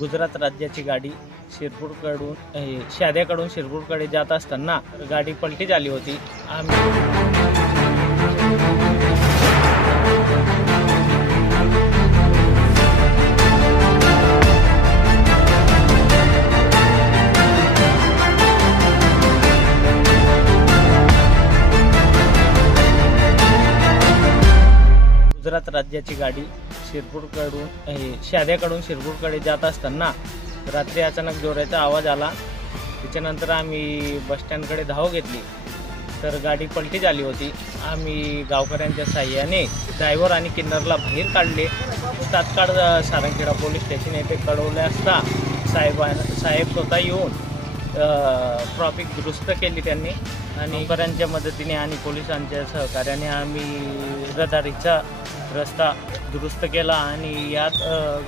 गुजरात राज्याची गाडी शिरपूरकडून शाद्याकडून शिरपूरकडे जात असताना गाडी पलटी झाली होती। गुजरात राज्याची गाडी शाद्याकडून शिरपूरकडे जात असताना रात्री अचानक जोराचा आवाज आला। त्याच्यानंतर आम्ही बसस्टँडकडे धाव घेतली तर गाडी पलटी झाली होती। आम्ही गावकऱ्यांच्या साहाय्याने ड्रायव्हर आणि किन्नरला बाहेर काढले। तात्काळ सारंगखेडा पोलीस स्टेशन येथे कळवले असता साहेब स्वतः येऊन ट्रॅफिक दुरुस्त केली त्यांनी आणि गावकऱ्यांच्या मदतीने आणि पोलिसांच्या सहकार्याने आम्ही रहदारीचा रस्ता दुरुस्त केला आणि यात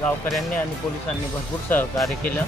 गावकऱ्यांनी आणि पोलिसांनी भरपूर सहकार्य केलं।